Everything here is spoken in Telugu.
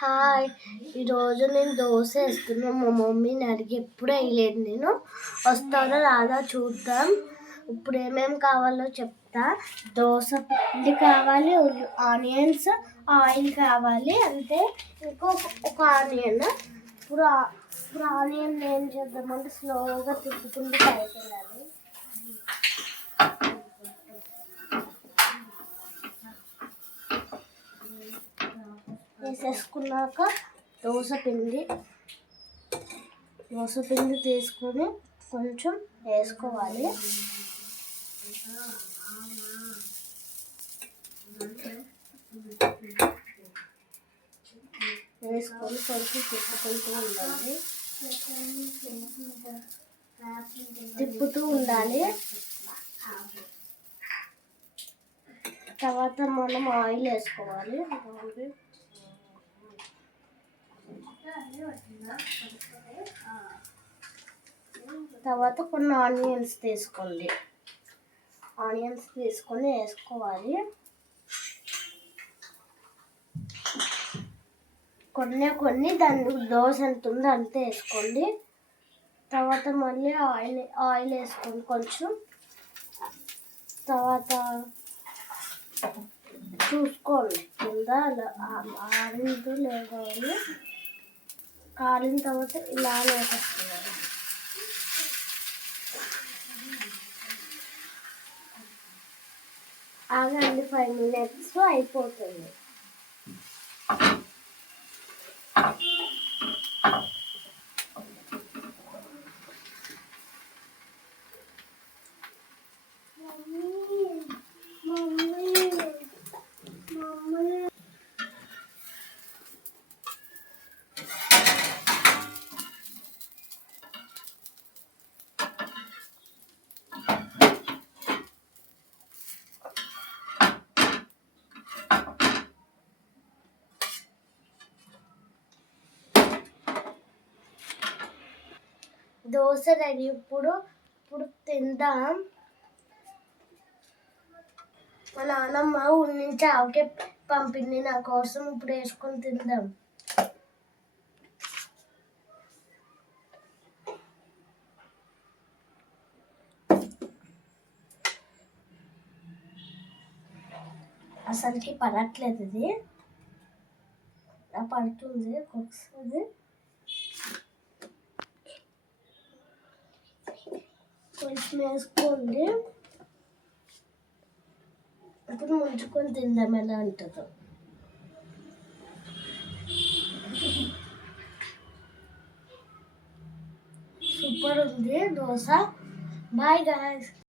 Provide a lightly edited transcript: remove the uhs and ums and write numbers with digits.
హాయ్, ఈరోజు నేను దోశ వేస్తున్నా. మా మమ్మీని అడిగి ఎప్పుడు వేయలేదు. నేను వస్తానో రాదా చూద్దాం. ఇప్పుడు ఏమేమి కావాలో చెప్తా. దోశ పిండి కావాలి, ఆనియన్స్, ఆయిల్ కావాలి, అంతే. ఒక ఆనియన్. ఇప్పుడు ఆనియన్ ఏం చేద్దామంటే స్లోగా తిప్పుకుంటూ అయిపోయింది. వేసేసుకున్నాక దోశ పిండి తీసుకొని కొంచెం వేసుకోవాలి. వేసుకొని కొంచెం తిప్పుతూ ఉండాలి. తర్వాత మనం ఆయిల్ వేసుకోవాలి. తర్వాత కొన్ని ఆనియన్స్ తీసుకొని వేసుకోవాలి. కొన్ని దాని దోశ ఎంత ఉందో అంతే వేసుకోండి. తర్వాత మళ్ళీ ఆయిల్ వేసుకోండి కొంచెం. తర్వాత చూసుకోండి కింద ఆరిందో లేదో అని. కాలిన తర్వాత ఇలా వేసేస్తున్నారు. ఆగండి, 5 minutes అయిపోతుంది. దోశ రెడీ. ఇప్పుడు తిందాం. మా నాన్నమ్మ ఊరి నుంచి ఆవకే పంపింది నా కోసం. ఇప్పుడు వేసుకొని తిందాం. అసలుకి పడట్లేదు, ఇది పడుతుంది ఒకసారి. కొంచెం వేసుకోండి. ఇప్పుడు ముంచుకొని తిందాం ఎలా ఉంటుందో. సూపర్ ఉంది దోశ. Bye guys.